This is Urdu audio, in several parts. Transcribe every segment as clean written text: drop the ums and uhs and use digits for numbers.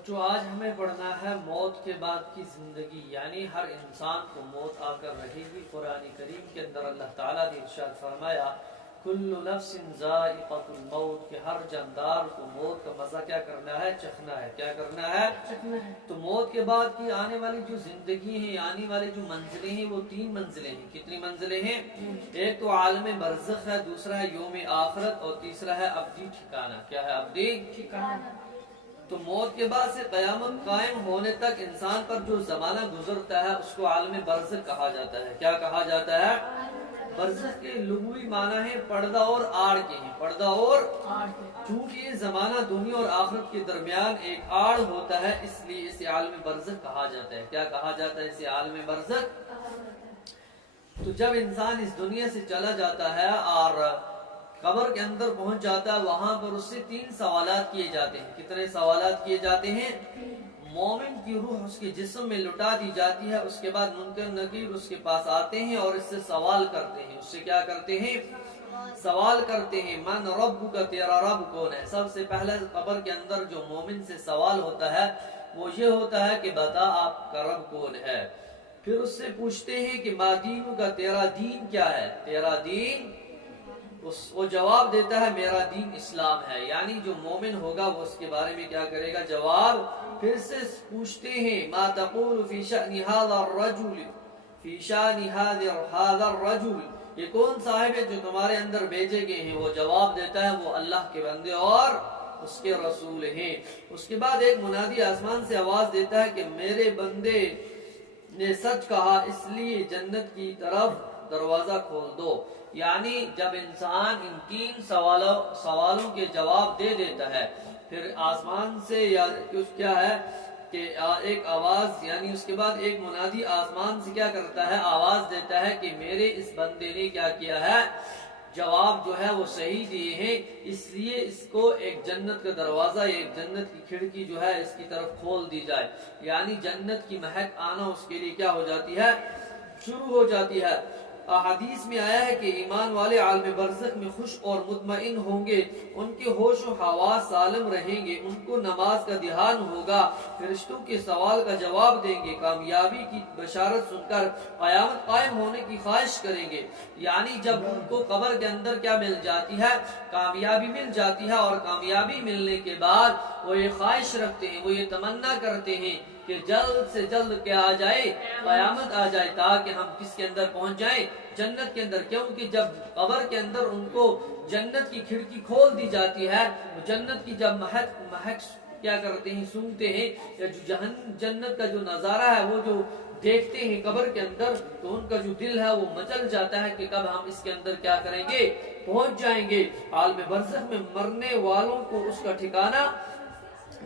بچوں آج ہمیں پڑھنا ہے موت کے بعد کی زندگی، یعنی ہر انسان کو موت آ کر رہے گی۔ قرآن کریم کے اندر اللہ تعالیٰ نے ارشاد فرمایا کل نفس ذائقۃ الموت، کہ ہر جاندار کو موت کا مزہ کیا کرنا ہے؟ چکھنا ہے۔ کیا کرنا ہے؟ چکھنا ہے۔ تو موت کے بعد کی آنے والی جو زندگی ہے، آنے والی جو منزلیں ہیں، وہ تین منزلیں ہیں۔ کتنی منزلیں ہیں؟ ایک تو عالم برزخ ہے، دوسرا ہے یوم آخرت، اور تیسرا ہے ابدی ٹھکانہ۔ کیا ہے؟ ابدی ٹھکانہ۔ تو موت کے بعد سے قیامت قائم ہونے تک انسان پر جو زمانہ گزرتا ہے اس کو عالم برزخ کہا جاتا ہے۔ کیا کہا جاتا ہے؟ برزخ کے لغوی معنی ہے پردہ اور آڑ کے ہیں۔ پردہ اور آڑ کے، چونکہ یہ زمانہ دنیا اور آخرت کے درمیان ایک آڑ ہوتا ہے، اس لیے اسے عالم برزخ کہا جاتا ہے۔ کیا کہا جاتا ہے اسے؟ عالم برزخ۔ تو جب انسان اس دنیا سے چلا جاتا ہے اور قبر کے اندر پہنچ جاتا ہے، وہاں پر اس سے تین سوالات کیے جاتے ہیں۔ کتنے سوالات کیے جاتے ہیں؟ مومن کی روح اس کے جسم میں لٹا دی جاتی ہے، اس کے بعد منکر نکیر اس کے پاس آتے ہیں اور اس سے سوال کرتے ہیں۔ اس سے کیا کرتے ہیں؟ سوال کرتے ہیں من ربک، تیرا رب کون ہے؟ سب سے پہلے قبر کے اندر جو مومن سے سوال ہوتا ہے وہ یہ ہوتا ہے کہ بتا آپ کا رب کون ہے۔ پھر اس سے پوچھتے ہیں کہ ما دینک، تیرا دین کیا ہے؟ تیرا دین، وہ جواب دیتا ہے میرا دین اسلام ہے۔ یعنی جو مومن ہوگا وہ اس کے بارے میں کیا کرے گا؟ جواب۔ پھر سے پوچھتے ہیں ما تقول فی شأن ھذا الرجل، فی شأن ھذا الرجل، یہ کون صاحب ہے جو تمہارے اندر بھیجے گئے ہیں؟ وہ جواب دیتا ہے وہ اللہ کے بندے اور اس کے رسول ہیں۔ اس کے بعد ایک منادی آسمان سے آواز دیتا ہے کہ میرے بندے نے سچ کہا، اس لیے جنت کی طرف دروازہ کھول دو۔ یعنی جب انسان ان تین سوالوں کے جواب دے دیتا ہے، پھر آسمان سے یا کیا ہے کہ ایک آواز، یعنی اس کے بعد ایک منادی آسمان سے کیا کرتا ہے؟ آواز دیتا ہے کہ میرے اس بندے نے کیا کیا ہے؟ جواب جو ہے وہ صحیح دیے ہیں، اس لیے اس کو ایک جنت کا دروازہ، ایک جنت کی کھڑکی جو ہے اس کی طرف کھول دی جائے۔ یعنی جنت کی مہک آنا اس کے لیے کیا ہو جاتی ہے؟ شروع ہو جاتی ہے۔ احادیث میں آیا ہے کہ ایمان والے عالم برزخ میں خوش اور مطمئن ہوں گے، ان کے ہوش و حواس سالم رہیں گے، ان کو نماز کا دھیان ہوگا، فرشتوں کے سوال کا جواب دیں گے، کامیابی کی بشارت سن کر قیامت قائم ہونے کی خواہش کریں گے۔ یعنی جب ان کو قبر کے اندر کیا مل جاتی ہے؟ کامیابی مل جاتی ہے، اور کامیابی ملنے کے بعد وہ یہ خواہش رکھتے ہیں، وہ یہ تمنا کرتے ہیں کہ جلد سے جلد کیا آ جائے؟ قیامت آ جائے، تاکہ ہم کس کے اندر پہنچ جائیں؟ جنت کے اندر۔ کیونکہ جب قبر کے اندر ان کو جنت کی کھڑکی کھول دی جاتی ہے، جنت کی جب مہک کیا کرتے ہیں؟ سنتے ہیں، یا جو جنت کا جو نظارہ ہے وہ جو دیکھتے ہیں قبر کے اندر، تو ان کا جو دل ہے وہ مچل جاتا ہے کہ کب ہم اس کے اندر کیا کریں گے؟ پہنچ جائیں گے۔ عالم برزخ میں مرنے والوں کو اس کا ٹھکانہ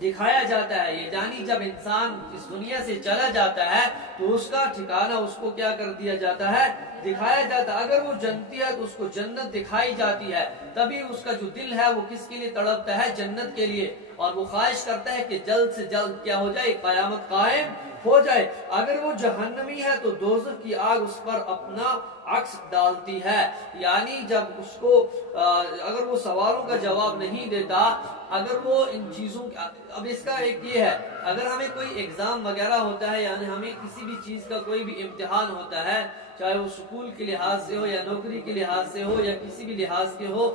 دکھایا جاتا ہے۔ یہ یعنی جب انسان اس دنیا سے چلا جاتا ہے تو اس کا ٹھکانہ اس کو کیا کر دیا جاتا ہے؟ دکھایا جاتا ہے۔ اگر وہ جنتی ہے تو اس کو جنت دکھائی جاتی ہے، تبھی اس کا جو دل ہے وہ کس کے لیے تڑپتا ہے؟ جنت کے لیے، اور وہ خواہش کرتا ہے کہ جلد سے جلد کیا ہو جائے؟ قیامت قائم ہو جائے۔ اگر وہ جہنمی ہے تو دوزخ کی آگ اس پر اپنا عکس ڈالتی ہے۔ یعنی جب اس کو اگر وہ سوالوں کا جواب نہیں دیتا، اگر وہ ان چیزوں اب اس کا ایک یہ ہے، اگر ہمیں کوئی ایگزام وغیرہ ہوتا ہے، یعنی ہمیں کسی بھی چیز کا کوئی بھی امتحان ہوتا ہے، چاہے وہ سکول کے لحاظ سے ہو یا نوکری کے لحاظ سے ہو یا کسی بھی لحاظ کے ہو،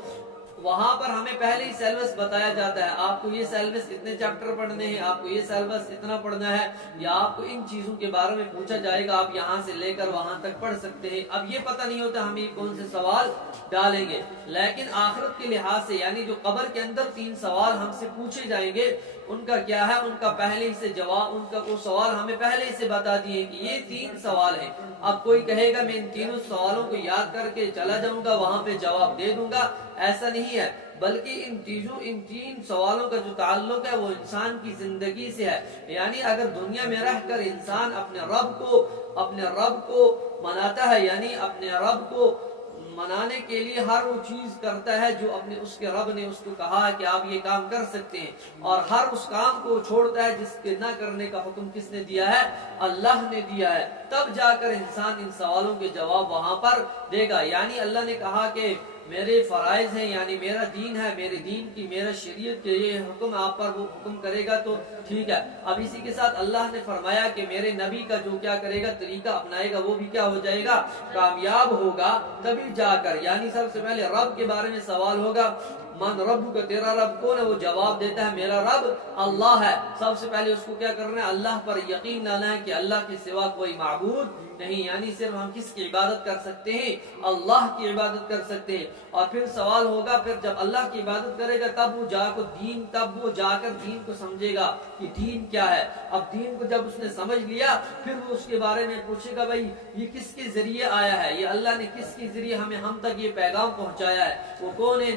وہاں پر ہمیں پہلے ہی سیلبس بتایا جاتا ہے، آپ کو یہ سیلبس اتنے چیپٹر پڑھنے ہیں، آپ کو یہ سیلبس اتنا پڑھنا ہے، یا آپ کو ان چیزوں کے بارے میں پوچھا جائے گا، آپ یہاں سے لے کر وہاں تک پڑھ سکتے ہیں۔ اب یہ پتہ نہیں ہوتا ہمیں کون سے سوال ڈالیں گے، لیکن آخرت کے لحاظ سے، یعنی جو قبر کے اندر تین سوال ہم سے پوچھے جائیں گے، ان کا کیا ہے؟ ان کا پہلے ہی سے جواب، ان کا وہ سوال ہمیں پہلے ہی سے بتا دیے کہ یہ تین سوال ہیں۔ اب کوئی کہے گا میں ان تینوں سوالوں کو یاد کر کے چلا جاؤں گا، وہاں پہ جواب دے دوں گا، ایسا نہیں ہے، بلکہ ان تین سوالوں کا جو تعلق ہے وہ انسان کی زندگی سے ہے۔ یعنی اگر دنیا میں رہ کر انسان اپنے رب کو مناتا ہے، یعنی اپنے رب کو منانے کے لیے ہر وہ چیز کرتا ہے جو اس کے رب نے اس کو کہا ہے کہ آپ یہ کام کر سکتے ہیں، اور ہر اس کام کو چھوڑتا ہے جس کے نہ کرنے کا حکم کس نے دیا ہے؟ اللہ نے دیا ہے، تب جا کر انسان ان سوالوں کے جواب وہاں پر دے گا۔ یعنی اللہ نے کہا کہ میرے فرائض ہیں یعنی میرا دین ہے، میرے دین کی میرا شریعت کے یہ حکم آپ پر وہ حکم کرے گا تو ٹھیک ہے۔ اب اسی کے ساتھ اللہ نے فرمایا کہ میرے نبی کا جو کیا کرے گا طریقہ اپنائے گا وہ بھی کیا ہو جائے گا، کامیاب ہوگا تبھی جا کر۔ یعنی سب سے پہلے رب کے بارے میں سوال ہوگا، من رب کا، تیرا رب کون ہے؟ وہ جواب دیتا ہے میرا رب اللہ ہے۔ سب سے پہلے اس کو کیا کرنا ہے، اللہ پر یقین لانا ہے کہ اللہ کے سوا کوئی معبود نہیں، یعنی صرف ہم کس کی عبادت کر سکتے ہیں، اللہ کی عبادت کر سکتے ہیں۔ اور پھر سوال ہوگا، پھر جب اللہ کی عبادت کرے گا تب وہ جا کر دین کو سمجھے گا کہ دین کیا ہے۔ اب دین کو جب اس نے سمجھ لیا پھر وہ اس کے بارے میں پوچھے گا بھائی یہ کس کے ذریعے آیا ہے، یہ اللہ نے کس کے ذریعے ہم تک یہ پیغام پہنچایا ہے، وہ کون ہے؟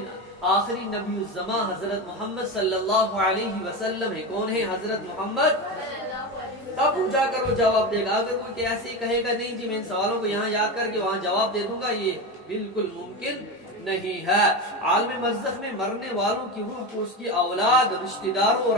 آخری نبی الزماں حضرت محمد صلی اللہ علیہ وسلم ہے۔ کون ہے؟ حضرت محمد۔ تب وہ جا کر وہ جواب دے گا۔ اگر کوئی ایسے ہی کہے گا نہیں جی میں ان سوالوں کو یہاں یاد کر کے وہاں جواب دے دوں گا، یہ بالکل ممکن نہیں ہے۔ عالم مذہب میں مرنے والوں کی روح کو اس کی اولاد، رشتہ داروں اور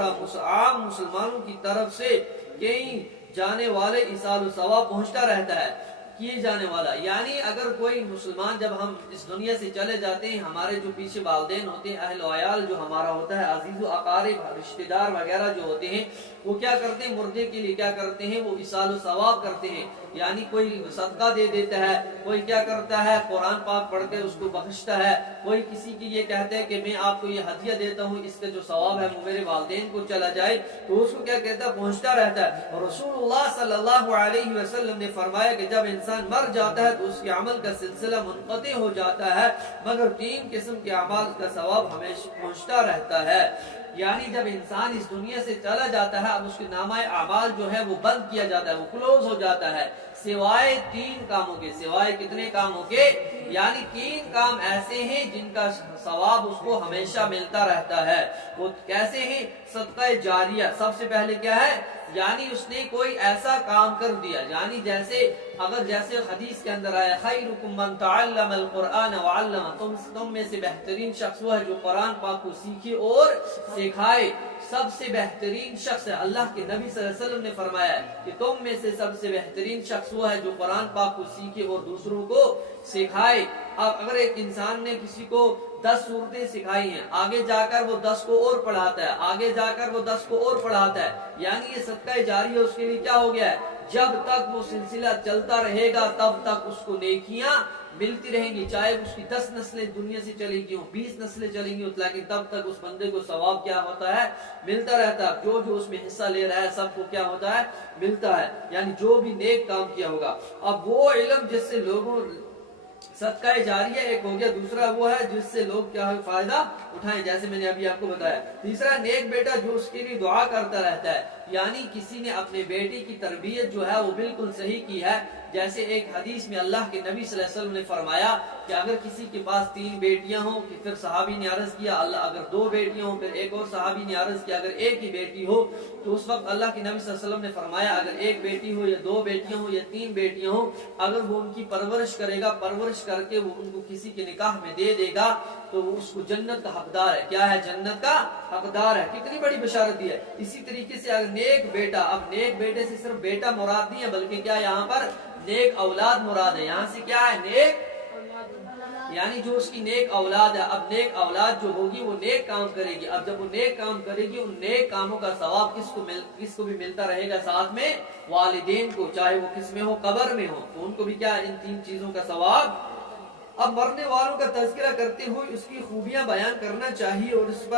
عام مسلمانوں کی طرف سے کئی جانے والے ایصال و ثواب پہنچتا رہتا ہے، کیے جانے والا۔ یعنی اگر کوئی مسلمان، جب ہم اس دنیا سے چلے جاتے ہیں، ہمارے جو پیچھے والدین ہوتے ہیں، اہل و عیال جو ہمارا ہوتا ہے، عزیز و اقارب، رشتہ دار وغیرہ جو ہوتے ہیں، وہ کیا کرتے ہیں، مردے کے لیے کیا کرتے ہیں، وہ ایصال و ثواب کرتے ہیں۔ یعنی کوئی صدقہ دے دیتا ہے، کوئی کیا کرتا ہے قرآن پاک پڑھ کے اس کو بخشتا ہے، کوئی کسی کی یہ کہتا ہے کہ میں آپ کو یہ ہدیہ دیتا ہوں، اس کا جو ثواب ہے وہ میرے والدین کو چلا جائے، تو اس کو کیا کہتا ہے، پہنچتا رہتا ہے۔ اور رسول اللہ صلی اللہ علیہ وسلم نے فرمایا کہ جب انسان مر جاتا ہے تو اس کے عمل کا سلسلہ منقطع ہو جاتا ہے، مگر 3 قسم کے اعمال کا ثواب ہمیشہ پہنچتا رہتا ہے۔ یعنی جب انسان اس دنیا سے چلا جاتا ہے، اب اس کے نامہ اعمال جو ہے وہ بند کیا جاتا ہے، وہ کلوز ہو جاتا ہے، سوائے 3 کاموں کے۔ سوائے کتنے کاموں کے؟ یعنی 3 کام ایسے ہیں جن کا ثواب اس کو ہمیشہ ملتا رہتا ہے۔ وہ کیسے ہیں؟ صدقہ جاریہ سب سے پہلے کیا ہے، یعنی اس نے کوئی ایسا کام کر دیا، یعنی جیسے حدیث کے اندر آیا خیرکم من تعلم القرآن وعلم، تم میں سے بہترین شخص وہ ہے جو قرآن پاک کو سیکھے اور سکھائے۔ سب سے بہترین شخص ہے، اللہ کے نبی صلی اللہ علیہ وسلم نے فرمایا کہ تم میں سے سب سے بہترین شخص وہ ہے جو قرآن پاک کو سیکھے اور دوسروں کو سکھائے۔ اب اگر ایک انسان نے کسی کو 10 صورتیں سکھائی ہیں، آگے جا کر وہ 10 کو اور پڑھاتا ہے، آگے جا کر وہ 10 کو اور پڑھاتا ہے، یعنی یہ صدقہ جاریہ اس کے لیے کیا ہو گیا ہے، جب تک وہ سلسلہ چلتا رہے گا تب تک اس کو نیکیاں ملتی رہیں گی، چاہے اس کی 10 نسلیں دنیا سے چلیں گی، 20 نسلیں چلیں گی، لیکن تب تک اس بندے کو ثواب کیا ہوتا ہے، ملتا رہتا ہے۔ جو اس میں حصہ لے رہا ہے سب کو کیا ہوتا ہے، ملتا ہے، یعنی جو بھی نیک کام کیا ہوگا۔ اب وہ علم جس سے لوگوں، صدقہ جاریہ ایک ہو گیا، دوسرا وہ ہے جس سے لوگ کیا فائدہ اٹھائیں، جیسے میں نے ابھی آپ کو بتایا۔ تیسرا نیک بیٹا جو اس کے لیے دعا کرتا رہتا ہے، یعنی کسی نے اپنے بیٹی کی تربیت جو ہے وہ بالکل صحیح کی ہے، جیسے ایک حدیث میں اللہ کے نبی صلی اللہ علیہ وسلم نے فرمایا کہ اگر کسی کے پاس 3 بیٹیاں ہوں، پھر صحابی نے عرض کیا اللہ اگر 2 بیٹیاں ہوں، پھر ایک اور صحابی نے عرض کیا اگر ایک ہی بیٹی ہو، تو اس وقت اللہ کے نبی صلی اللہ علیہ وسلم نے فرمایا اگر 1 بیٹی ہو یا 2 بیٹیاں ہوں یا 3 بیٹیاں ہوں، اگر وہ ان کی پرورش کرے گا، پرورش کر کے وہ ان کو کسی کے نکاح میں دے دے گا تو وہ اس کو جنت کا حقدار ہے۔ کیا ہے؟ جنت کا حقدار ہے۔ کتنی بڑی بشارت دی ہے۔ اسی طریقے سے اگر نیک بیٹا، اب نیک بیٹے سے صرف بیٹا مراد نہیں ہے بلکہ کیا یہاں پر نیک اولاد مراد ہے۔ یہاں سے کیا ہے؟ نیک، یعنی جو اس کی نیک اولاد ہے۔ اب نیک اولاد جو ہوگی وہ نیک کام کرے گی، اب جب وہ نیک کام کرے گی ان نیک کاموں کا ثواب کس کو بھی ملتا رہے گا، ساتھ میں والدین کو، چاہے وہ کس میں ہو، قبر میں ہو، تو ان کو بھی کیا ان 3 چیزوں کا ثواب۔ اب مرنے والوں کا تذکرہ کرتے ہوئے اس کی خوبیاں بیان کرنا چاہیے اور اس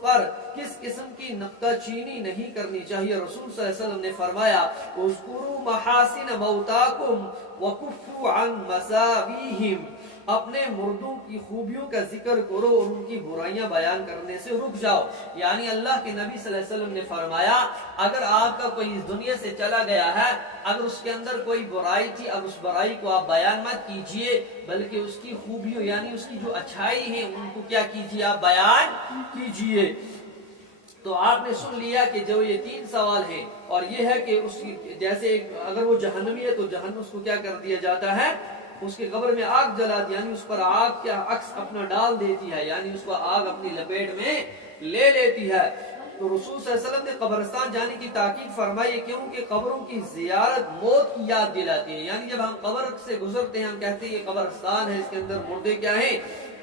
پر کس قسم کی نکتہ چینی نہیں کرنی چاہیے۔ رسول صلی اللہ علیہ وسلم نے فرمایا اذکروا محاسن موتاکم وکفوا عن مساویہم، اپنے مردوں کی خوبیوں کا ذکر کرو اور ان کی برائیاں بیان کرنے سے رک جاؤ۔ یعنی اللہ کے نبی صلی اللہ علیہ وسلم نے فرمایا اگر آپ کا کوئی اس دنیا سے چلا گیا ہے، اگر اس کے اندر کوئی برائی تھی، اب اس برائی کو آپ بیان مت کیجئے بلکہ اس کی خوبیوں یعنی اس کی جو اچھائی ہیں ان کو کیا کیجئے، آپ بیان کیجئے۔ تو آپ نے سن لیا کہ جو یہ 3 سوال ہیں، اور یہ ہے کہ اس کی جیسے اگر وہ جہنمی ہے تو جہنم اس کو کیا کر دیا جاتا ہے، اس کے قبر میں آگ جلا دی، یعنی اس پر آگ کیا عکس اپنا ڈال دیتی ہے، یعنی اس کو آگ اپنی لپیٹ میں لے لیتی ہے۔ تو رسول صلی اللہ علیہ وسلم نے قبرستان جانے کی تاکید فرمائی کیونکہ قبروں کی زیارت موت کی یاد دلاتی ہے. یعنی جب ہم قبر سے گزرتے ہیں ہم کہتے ہیں یہ قبرستان ہے، اس کے اندر مردے کیا ہیں.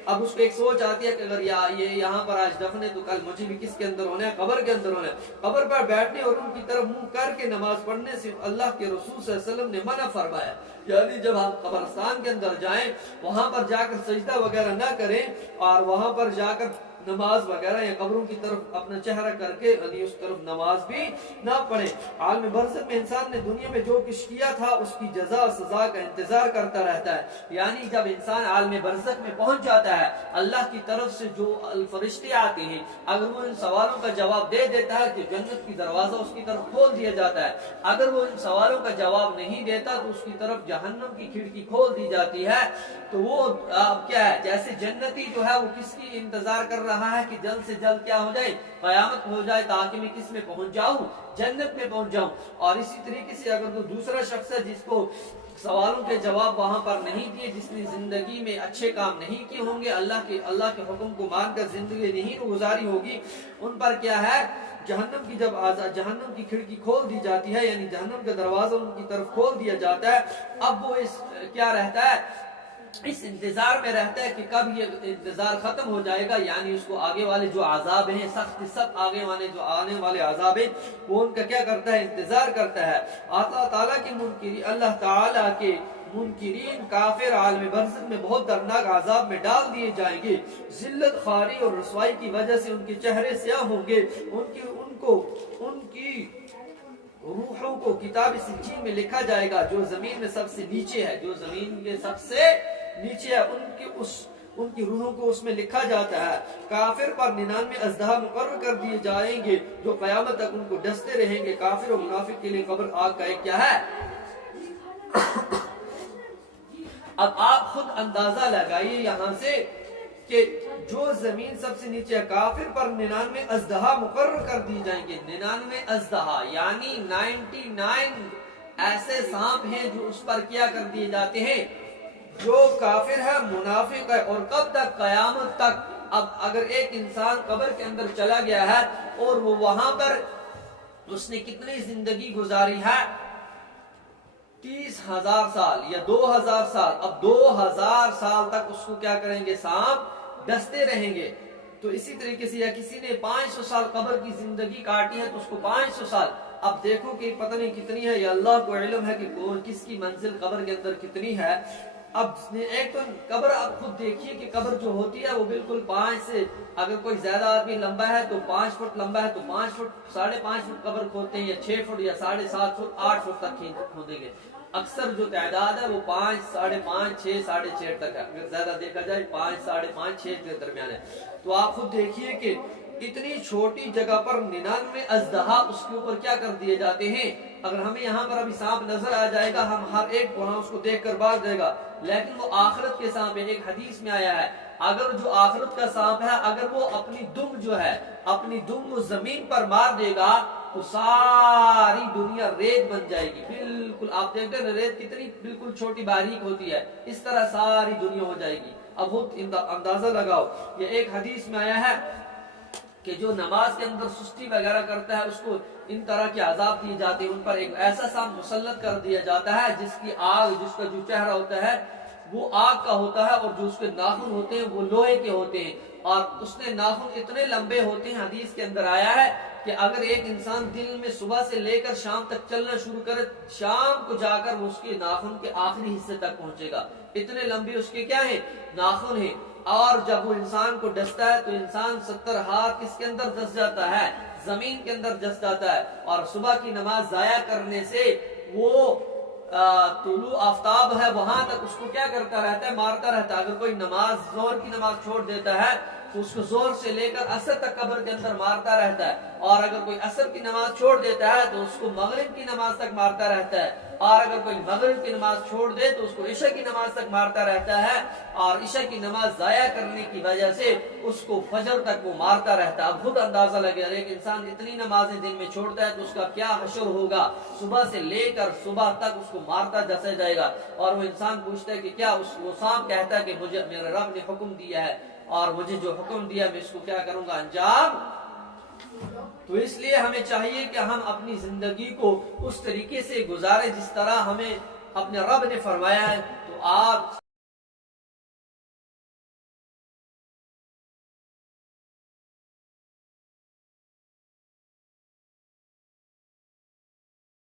اب اس کو ایک سوچ آتی ہے کہ اگر یہ یہاں پر آج دفن ہے تو کل مجھے بھی کس کے اندر ہونا ہے؟ قبر کے اندر ہونا ہے. قبر پر بیٹھنے اور ان کی طرف منہ کر کے نماز پڑھنے سے اللہ کے رسول صلی اللہ علیہ وسلم نے منع فرمایا. یعنی جب ہم قبرستان کے اندر جائیں وہاں پر جا کر سجدہ وغیرہ نہ کریں اور وہاں پر جا کر نماز وغیرہ یا قبروں کی طرف اپنا چہرہ کر کے یعنی اس طرف نماز بھی نہ پڑھے. عالم برزخ میں انسان نے دنیا میں جو کچھ کیا تھا اس کی جزا اور سزا کا انتظار کرتا رہتا ہے. یعنی جب انسان عالم برزخ میں پہنچ جاتا ہے اللہ کی طرف سے جو فرشتے آتے ہیں اگر وہ ان سوالوں کا جواب دے دیتا ہے کہ جنت کی دروازہ اس کی طرف کھول دیا جاتا ہے. اگر وہ ان سوالوں کا جواب نہیں دیتا تو اس کی طرف جہنم کی کھڑکی کھول دی جاتی ہے. تو وہ کیا ہے جیسے جنتی جو ہے وہ کس کی انتظار کر رہا ہے کہ جلد سے جلد کیا ہو جائے قیامت ہو جائے تاکہ میں کس میں پہنچ جاؤں جنت میں پہنچ جاؤں. اور اسی طریقے سے اگر تو دوسرا شخص ہے جس کو سوالوں کے جواب وہاں پر نہیں دیے، جس نے زندگی میں اچھے کام نہیں کیے ہوں گے، اللہ کے حکم کو مان کر زندگی نہیں گزاری ہوگی، ان پر کیا ہے جہنم کی جب جہنم کی کھڑکی کھول دی جاتی ہے یعنی جہنم کا دروازہ ان کی طرف کھول دیا جاتا ہے. اب وہ کیا رہتا ہے اس انتظار میں رہتا ہے کہ کب یہ انتظار ختم ہو جائے گا. یعنی اس کو آگے والے جو عذاب ہیں سخت آگے والے جو آنے والے عذاب ہیں وہ ان کا کیا کرتا ہے انتظار کرتا ہے. اللہ تعالیٰ کے منکرین کافر عالم برزخ میں بہت دردناک عذاب میں ڈال دیے جائیں گے. ذلت خواری اور رسوائی کی وجہ سے ان کے چہرے سیاہ ہوں گے. ان کی روحوں کو کتاب سجین میں لکھا جائے گا جو زمین میں سب سے نیچے ہے، جو زمین کے سب سے نیچے ہے ان کی روحوں کو اس میں لکھا جاتا ہے. کافر پر 99 اژدہا مقرر کر دیے جائیں گے جو قیامت تک ان کو ڈستے رہیں گے. کافر اور منافق کے لیے قبر آگ کا ایک کیا ہے. اب آپ خود اندازہ لگائیے یہاں سے کہ جو زمین سب سے نیچے ہے کافر پر 99 اژدہا مقرر کر دی جائیں گے. 99 اژدہا یعنی 99 ایسے سانپ ہیں جو اس پر کیا کر دیے جاتے ہیں جو کافر ہے منافق ہے. اور کب تک؟ قیامت تک. اب اگر ایک انسان قبر کے اندر چلا گیا ہے اور وہ وہاں پر اس نے کتنی زندگی گزاری ہے 30,000 سال یا 2,000 سال. اب 2,000 سال تک اس کو کیا کریں گے سانپ ڈستے رہیں گے. تو اسی طریقے سے یا کسی نے 500 سال قبر کی زندگی کاٹی ہے تو اس کو 500 سال. اب دیکھو کہ پتہ نہیں کتنی ہے یا اللہ کو علم ہے کہ کس کی منزل قبر کے اندر کتنی ہے. اب ایک تو قبر آپ خود دیکھیے کہ قبر جو ہوتی ہے وہ بالکل 5 سے اگر کوئی زیادہ آدمی لمبا ہے تو 5 فٹ لمبا ہے تو 5 فٹ 5.5 فٹ قبر کھودتے ہیں یا 6 فٹ یا 7.5 فٹ 8 فٹ تک کھودیں گے. اکثر جو تعداد ہے وہ 5 5.5 6 6.5 تک ہے. اگر زیادہ دیکھا جائے 5 5.5 6 کے درمیان ہے. تو آپ خود دیکھیے کہ اتنی چھوٹی جگہ پر 99 اژدہا اس کے اوپر کیا کر دیے جاتے ہیں. اگر ہمیں یہاں پر ابھی سانپ نظر آ جائے گا ہم ہر ایک وہاں اس کو دیکھ کر بھاگ جائے گا، لیکن وہ آخرت کے سانپ ہے. ایک حدیث میں آیا ہے اگر جو آخرت کا سانپ ہے اگر وہ اپنی دم جو ہے اپنی دم وہ زمین پر مار دے گا تو ساری دنیا ریت بن جائے گی. بالکل آپ دیکھتے ہیں ریت کتنی بالکل چھوٹی باریک ہوتی ہے، اس طرح ساری دنیا ہو جائے گی. اب اندازہ لگاؤ. یہ ایک حدیث میں آیا ہے کہ جو نماز کے اندر سستی وغیرہ کرتا ہے اس کو ان طرح کے عذاب دیے جاتے ہیں. ان پر ایک ایسا سانپ مسلط کر دیا جاتا ہے جس کی آگ جس کا جو چہرہ ہوتا ہے وہ آگ کا ہوتا ہے اور جو اس کے ناخن ہوتے ہیں وہ لوہے کے ہوتے ہیں اور اس نے ناخن اتنے لمبے ہوتے ہیں. حدیث کے اندر آیا ہے کہ اگر ایک انسان دن میں صبح سے لے کر شام تک چلنا شروع کرے شام کو جا کر وہ اس کے ناخن کے آخری حصے تک پہنچے گا. اتنے لمبے اس کے کیا ہیں ناخن ہیں. اور جب وہ انسان کو ڈستا ہے تو انسان 70 ہاتھ کس کے اندر دس جاتا ہے زمین کے اندر دس جاتا ہے. اور صبح کی نماز ضائع کرنے سے وہ طلوع آفتاب ہے وہاں تک اس کو کیا کرتا رہتا ہے مارتا رہتا ہے. اگر کوئی نماز زور کی نماز چھوڑ دیتا ہے تو اس کو زور سے لے کر عصر تک قبر کے اندر مارتا رہتا ہے. اور اگر کوئی عصر کی نماز چھوڑ دیتا ہے تو اس کو مغرب کی نماز تک مارتا رہتا ہے. اور اگر کوئی مغرب کی نماز چھوڑ دے تو اس کو عشاء کی نماز تک مارتا رہتا ہے. اور عشاء کی نماز ضائع کرنے کی وجہ سے اس کو فجر تک وہ مارتا رہتا ہے. اب خود اندازہ لگے ایک انسان اتنی نمازیں دن میں چھوڑتا ہے تو اس کا کیا حشر ہوگا. صبح سے لے کر صبح تک اس کو مارتا جسا جائے گا. اور وہ انسان پوچھتا ہے کہ کیا وہ سانپ کہتا ہے کہ مجھے میرے رب نے حکم دیا ہے اور مجھے جو حکم دیا میں اس کو کیا کروں گا انجام. تو اس لیے ہمیں چاہیے کہ ہم اپنی زندگی کو اس طریقے سے گزاریں جس طرح ہمیں اپنے رب نے فرمایا ہے. تو آپ